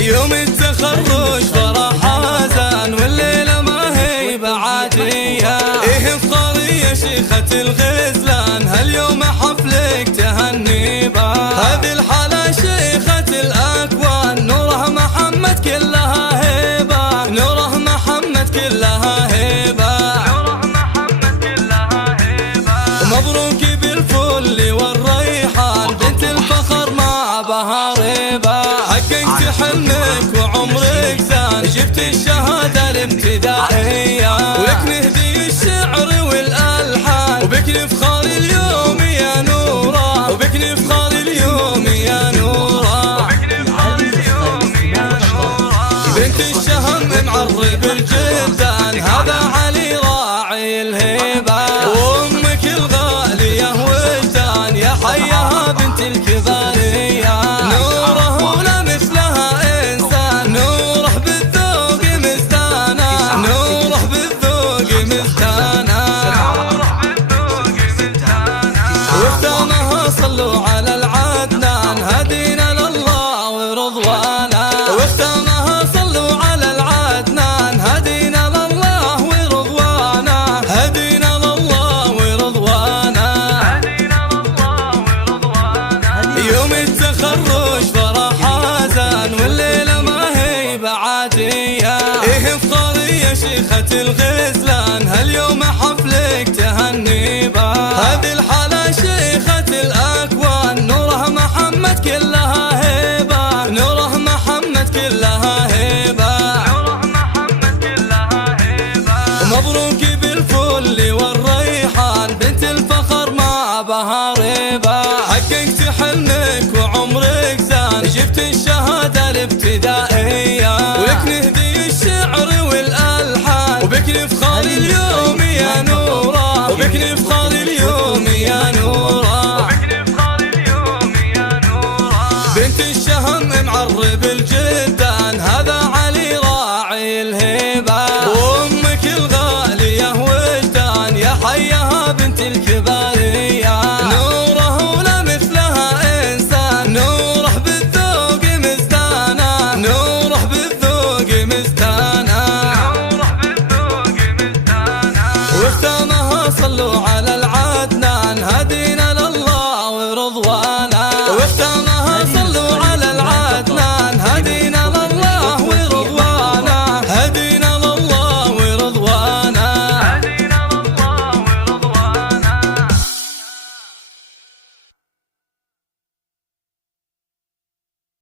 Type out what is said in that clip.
يوم التخرج فرح حزن والليلة ما هي بعادية. إيه افطاري يا شيخة الغزلان هاليوم حفلك تهني بها. هذه الحالة شيخة الأكوان نوره محمد كلها هيبة. نوره محمد كلها هيبة. مبروك بالفل والريحان بنت الفخر مع بهاريبة. حققت حلمك وعمرك زان جبت الشهادة الابتدائية. ولك نهدي الشعر والألحان وبك نفخر اليوم يا نورة. وبك نفخر اليوم يا نورة. بنت الشهم معرب الجدان هذا علي راعي الهيبة. وأمك الغالية وجدان يا حياها بنت الكبارية. نوره ولا مثلها إنسان نوره بالذوق مزدانا. نوره بالذوق مزدانا. واختامها صلوا على العدنان هدينا لله ورضوانا. واختامها صلوا على العدنان هدينا لله ورضوانا. هدينا لله ورضوانا. يوم التخرج فرح حزن والليلة ما هي بعادية. إيه افطاري يا شيخة الغزلان هاليوم حفلك تهني بها. هذه الحالة شيخة الأكوان نوره محمد كلها هيبة. نوره محمد كلها هيبة. مبروك بالفل والريحان بنت الفخر مع بهاريبة.